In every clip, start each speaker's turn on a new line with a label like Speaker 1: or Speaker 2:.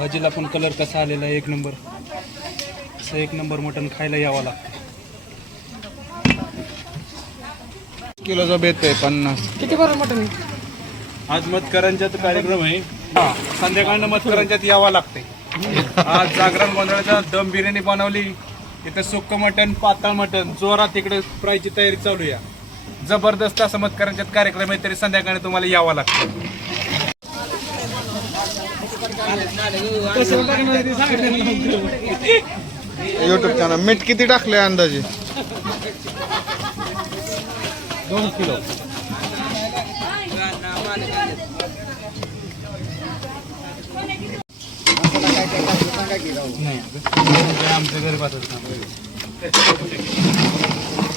Speaker 1: भाजीला पण कलर कसा आलेला आहे एक नंबर. असं एक नंबर मटण खायला यावं लागतं. किलोचा बेत आहे पन्नास.
Speaker 2: किती बरं मटन
Speaker 1: आज मतकरांच्यात कार्यक्रम आहे. हा. संध्याकाळनं मतकरांच्यात यावं लागते आज जागरण गोंधळाचा दम बिर्याणी बनवली. इथं सुक्क मटण पातळ मटण जोरात इकडे फ्रायची तयारी चालू या जबरदस्त असं मतकरांच्यात कार्यक्रम आहे तरी संध्याकाळी तुम्हाला यावं लागतं
Speaker 3: युट्यूब चॅनल मीठ किती टाकले अंदाजे?
Speaker 1: दोन किलो.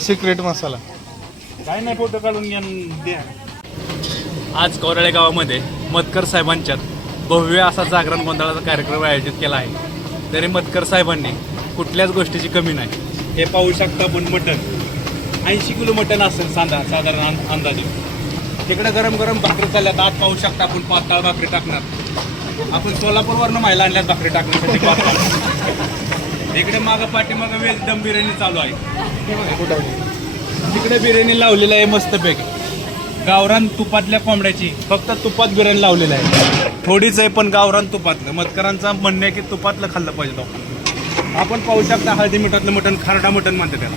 Speaker 3: सिक्रेट मसाला
Speaker 1: काय नाही फोटो काढून घ्या आज कोराळे गावामध्ये मतकर साहेबांच्यात भव्य असा जागरण गोंधळाचा कार्यक्रम आयोजित केला आहे. तरी मतकर साहेबांनी कुठल्याच गोष्टीची कमी नाही. हे पाहू शकता पण मटण. ऐंशी किलो मटण असेल सांधा साधारण अंदाजे. तिकडे गरम गरम भाकरी चालल्यात आत पाहू शकता आपण पाताळ भाकरी टाकणार. आपण सोलापूरवरनं माहिला आणल्यात भाकरी टाकण्यासाठी पाताळ. इकडे मागं पाठीमागं वेज दम बिर्याणी चालू आहे. तिकडे बिर्याणी लावलेलं आहे मस्तपैकी. गावरान तुपातल्या कोंबड्याची फक्त तुपात बिर्याणी लावलेलं आहे. थोडीच आहे पण गावरान तुपातलं. मतकरांचं म्हणणं आहे की तुपातलं खाल्लं पाहिजे लोकांना आपण पाहू शकता हळदी मिठातलं मटण खारडा मटण म्हणते त्याला.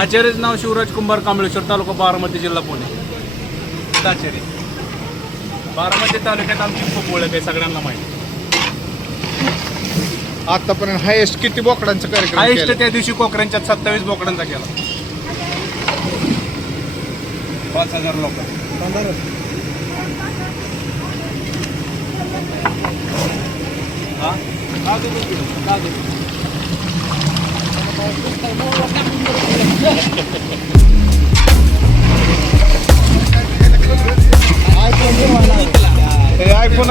Speaker 1: आचार्यचं नाव शिवराज कुंभार कांबळेश्वर तालुका बारामती जिल्हा पुणे. आचार्य बारामती तालुक्यात आमची खूप ओळख आहे सगळ्यांना माहिती.
Speaker 3: आतापर्यंत हायेस्ट किती बोकडांचा कार्यक्रम
Speaker 1: हायेस्ट? त्या दिवशी कोकऱ्यांच्यात सत्तावीस बोकडांचा केला. पाच हजार लोक. हा? का देऊ तू किलो? का देऊ?
Speaker 3: हे आयफोन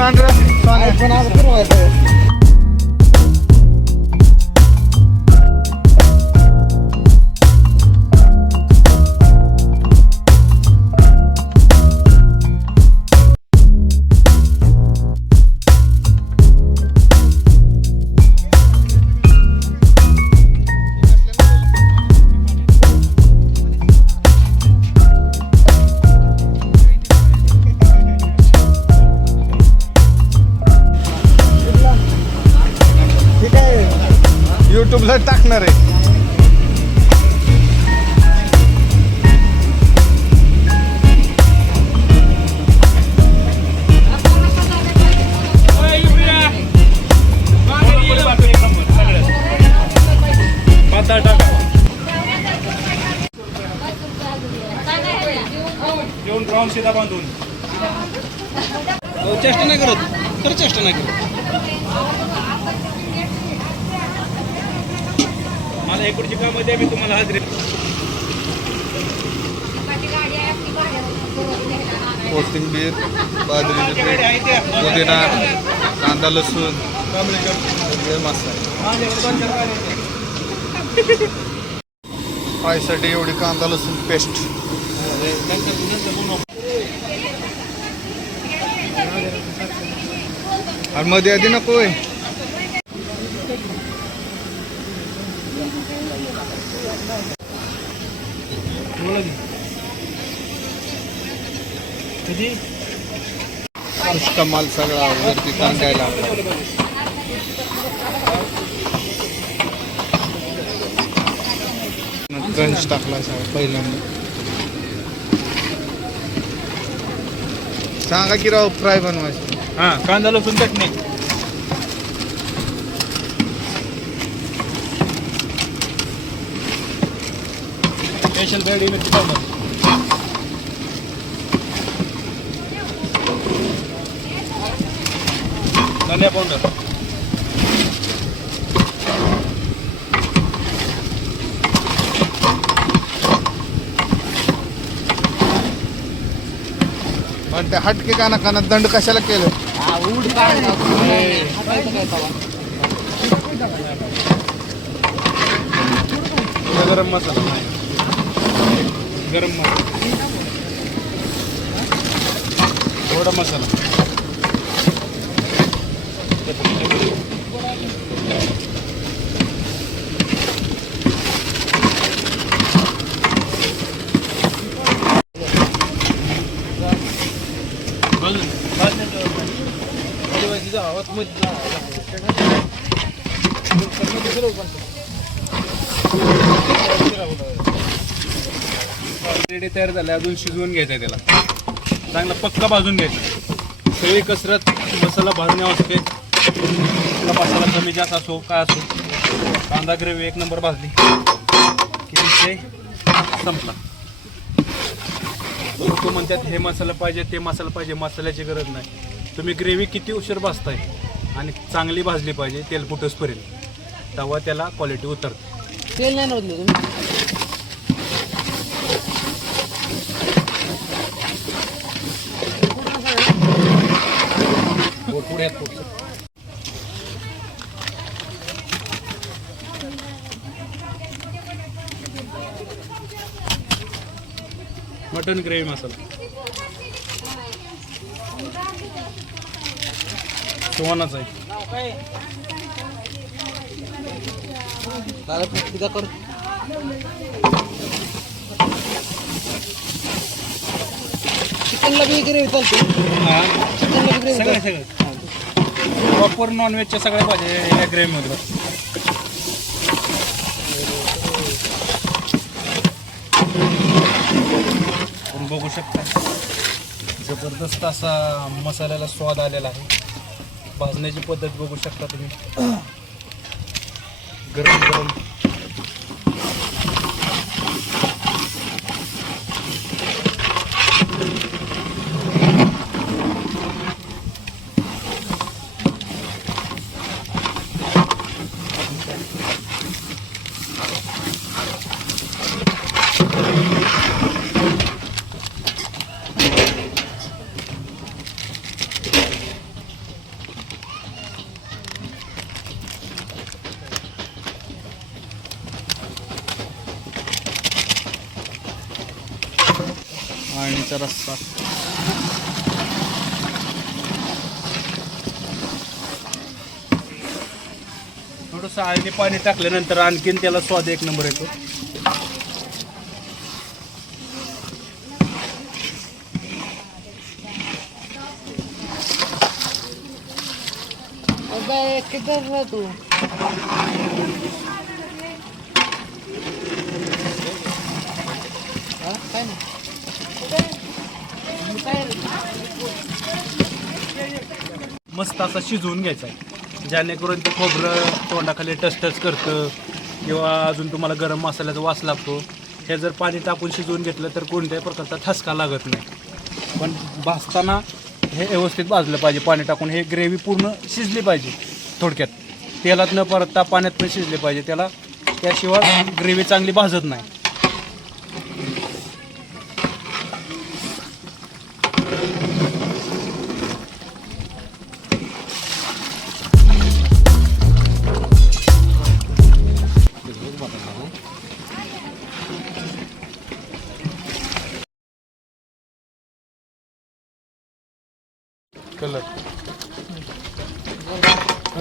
Speaker 3: युट्यूबला टाकणार आहे.
Speaker 1: राहून सीधा बांधून. चेष्टा नाही करत. खरं चेष्टा नाही करत. मला इकडची कामं द्या मी तुम्हाला हाजरी
Speaker 3: कोथिंबीर बाजरीचे पीठ पुदिना कांदा लसूण. हे मसाला पायसाठी एवढी कांदा लसूण पेस्ट. आणि मध्ये आधी नको होय
Speaker 1: किती
Speaker 3: पुष्का माल सगळा वरती कांद्यायला क्रंच टाकला सगळा पहिल्यांदा. सांगा की राव फ्राय बनवायचं.
Speaker 1: हां कांदा लसूण चटणी. स्पेशल बेड मिरची धनिया पावडर.
Speaker 3: पण त्या हटके काना काना दंड कशाला केलं?
Speaker 1: गरम मसाला. गरम मसाला. थोडा मसाला. रेडी तयार झाले अजून शिजवून घ्यायचं आहे त्याला. चांगला पक्का भाजून घ्यायचा. सगळी कसरत मसाला भाजण्यावर असते मसाला कमी जास्त असो काय असो. कांदा ग्रेव्ही एक नंबर भाजली. की विषय संपला. लोक म्हणतात हे मसाला पाहिजे ते मसाला पाहिजे मसाल्याची गरज नाही. तुम्ही ग्रेव्ही किती उशीर भाजताय आणि चांगली भाजली पाहिजे तेल फुटसपर्यंत तेव्हा त्याला क्वालिटी उतरते.
Speaker 2: तेल नाही नव्हतं तुम्ही.
Speaker 1: पुढे. मटन ग्रेव्ही मसाला. सुवानाच आहे.
Speaker 2: दादा पिका कर. चिकनला बी ग्रेव्ही चालते. चिकनला बी
Speaker 1: सगळं
Speaker 2: ग्रेव्ही
Speaker 1: सगळं. प्रॉपर नॉनव्हेजच्या सगळ्या पाहिजे या ग्रेव्हीमध्ये बघू शकता. जबरदस्त असा मसाल्याला स्वाद आलेला आहे. भाजण्याची पद्धत बघू शकता तुम्ही. गरम गरम.
Speaker 3: रस्सा
Speaker 1: थोडस आळणी पाणी टाकल्यानंतर आणखीन त्याला स्वाद एक नंबर येतो.
Speaker 2: तू? काय नाही. काय
Speaker 1: मस्त असा शिजवून घ्यायचा. आहे जेणेकरून ते खोबरं तोंडाखाली टच टच करतं किंवा अजून तुम्हाला गरम मसाल्याचा वास लागतो. हे जर पाणी टाकून शिजवून घेतलं तर कोणत्याही प्रकारचा ठसका लागत नाही. पण भाजताना हे व्यवस्थित भाजलं पाहिजे. पाणी टाकून हे ग्रेव्ही पूर्ण शिजली पाहिजे थोडक्यात. तेलात न परतता पाण्यात पण शिजले पाहिजे. त्याला त्याशिवाय ग्रेव्ही चांगली भाजत नाही.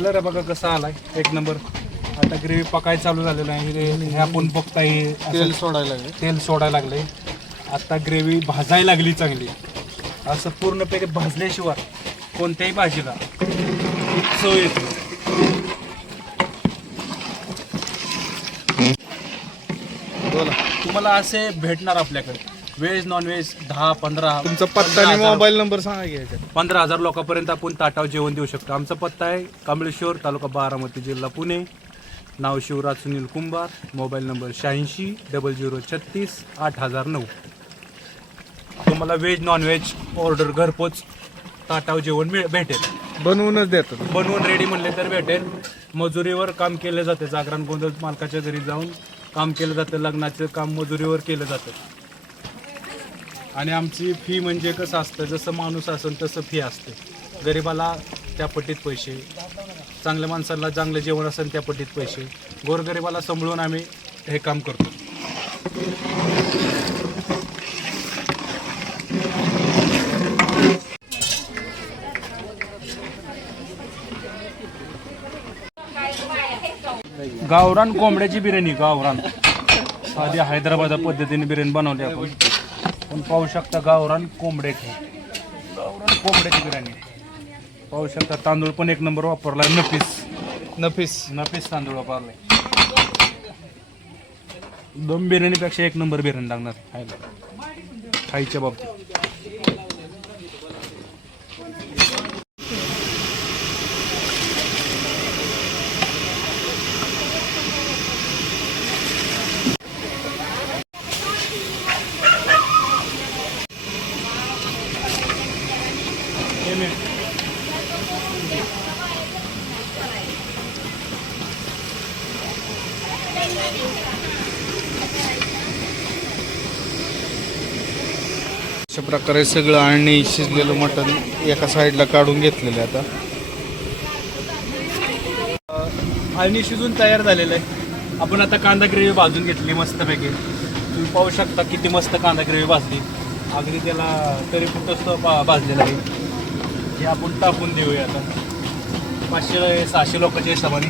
Speaker 1: कलर आहे बघा कसा आलाय. एक नंबर आता ग्रेव्ही पकाय चालू झालेलं आहे. हे- आपण बघताय. असं
Speaker 3: तेल सोडायला लागले.
Speaker 1: तेल सोडायला लागले आता ग्रेव्ही भाजायला लागली चांगली. असं पूर्णपणे भाजल्याशिवाय कोणत्याही भाजीला चव येते.
Speaker 3: बोला.
Speaker 1: तुम्हाला असे भेटणार आपल्याकडे. व्हेज नॉन व्हेज दहा पंधरा.
Speaker 3: तुमचा पत्ता आणि मोबाईल नंबर सांगा घ्यायचा
Speaker 1: पंधरा हजार लोकांपर्यंत आपण ताटावर जेवण देऊ शकतो. आमचा पत्ता आहे कमळेश्वर तालुका बारामती जिल्हा पुणे. नाव शिवराज सुनील कुंभार. मोबाईल नंबर शहाऐंशी डबल झिरो छत्तीस आठ हजार नऊ. तुम्हाला व्हेज नॉन व्हेज ऑर्डर घरपोच ताटावर जेवण मिळ भेटेल.
Speaker 3: बनवूनच देतात.
Speaker 1: बनवून रेडी म्हणले तर भेटेल. मजुरीवर काम केलं जाते. जागरण गोंधळ मालकाच्या घरी जाऊन काम केलं जातं. लग्नाचं काम मजुरीवर केलं जातं. आणि आमची फी म्हणजे कसं असतं जसं माणूस असेल तसं फी असते. गरिबाला त्या पटीत पैसे चांगल्या माणसाला चांगलं जेवण असेल त्या पटीत पैसे. गोरगरिबाला सांभाळून आम्ही हे काम करतो. गावरान कोंबड्याची बिर्याणी गावरान. साधी हैदराबाद पद्धतीने बिर्याणी बनवली आपण. पण पाहू शकता गावरान कोंबड्याची गावरान कोंबड्याची बिर्याणी. पाहू शकता तांदूळ पण एक नंबर वापरला नफीस
Speaker 3: नफीस
Speaker 1: नफीस तांदूळ वापरलाय दम बिर्याणीपेक्षा एक नंबर बिर्याणी लागणार खायला. खायच्या बाबतीत.
Speaker 3: अशा प्रकारे सगळं आणि शिजलेलं मटण एका साईडला काढून घेतलेलं आहे आता.
Speaker 1: आणि शिजून तयार झालेलं आहे. आपण आता कांदा ग्रेव्ही भाजून घेतली मस्तपैकी. तुम्ही पाहू शकता किती मस्त कांदा ग्रेव्ही भाजली. अगदी त्याला तरी कुठंच भाजलेलं आहे. हे आपण टाकून देऊया आता. पाचशे सहाशे लोकांच्या हिशोबाने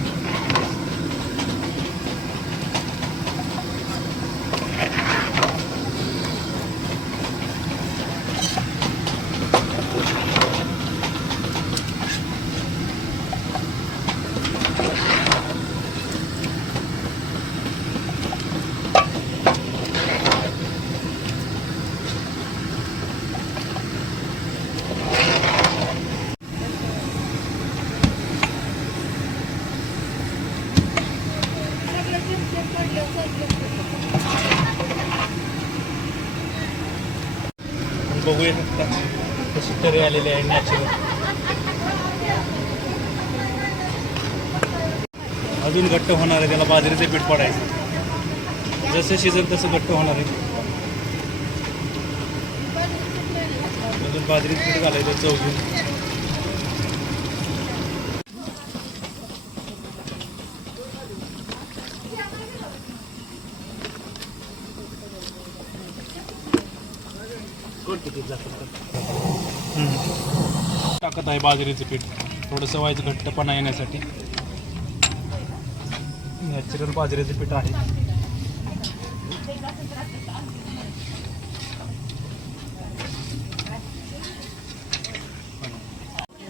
Speaker 1: आपण बघूया शकता कशी आहे नॅचरल अजून घट्ट होणार आहे त्याला बाजरीचे पीठ पडायचं. जसं शिजल तसं घट्ट होणार आहे. अजून बाजरीचं पीठ घालायचं चव घेऊन. आहे बाजरीचं पीठ. थोडंसं व्हायचं घट्टपणा येण्यासाठी. नॅचरल बाजरीचं पीठ आहे.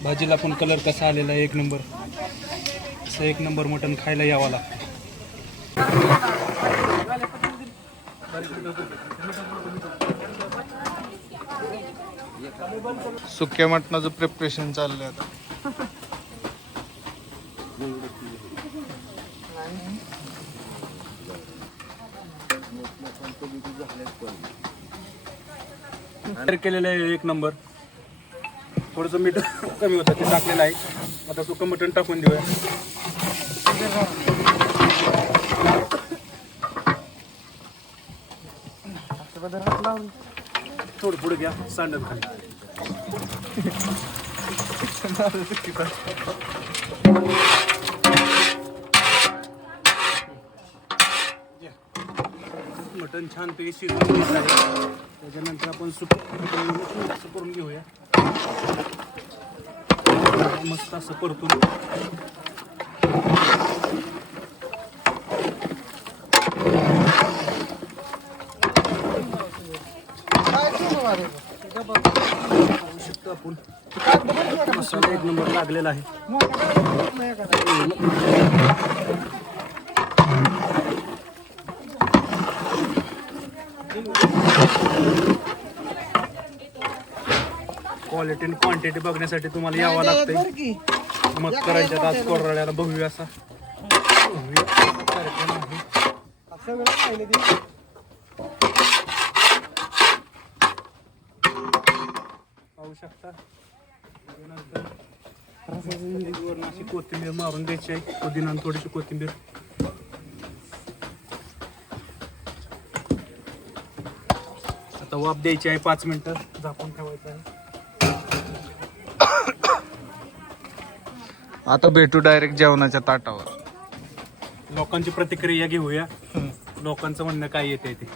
Speaker 1: भाजीला पण कलर कसा आलेला आहे एक नंबर असं एक नंबर मटण खायला यावं लागतं.
Speaker 3: सुक्या मटणाचं प्रिपरेशन चाललंय आता.
Speaker 1: तयार केलेलं आहे एक नंबर थोडंसं मीठ कमी होतं ते टाकलेलं आहे. आता सुकं मटण टाकून देऊया. थोडं पुढे घ्या सांडत खाली मटण छानपैकी शिजवून घेतलं आहे. त्याच्यानंतर आपण सुक सुकरून करून घेऊया. मस्त असं परतून. आपण मसाला एक नंबर लागलेला आहे. क्वालिटी आणि क्वांटिटी बघण्यासाठी तुम्हाला यावं लागतंय. मग करायच्यात आज कोरड्याला बघूया असा. बघूया असा कार्यक्रम आहे
Speaker 2: असं वेळा पाहिलं ते
Speaker 1: पाहू शकता. त्यानंतर अशी कोथिंबीर मारून द्यायची आहे. पुदिना थोडीशी कोथिंबीर. आता वाफ द्यायची आहे पाच मिनिटं. झाकून ठेवायचं आहे.
Speaker 3: आता भेटू डायरेक्ट जेवणाच्या ताटावर.
Speaker 1: लोकांची प्रतिक्रिया घेऊया. लोकांचं म्हणणं काय येते ते.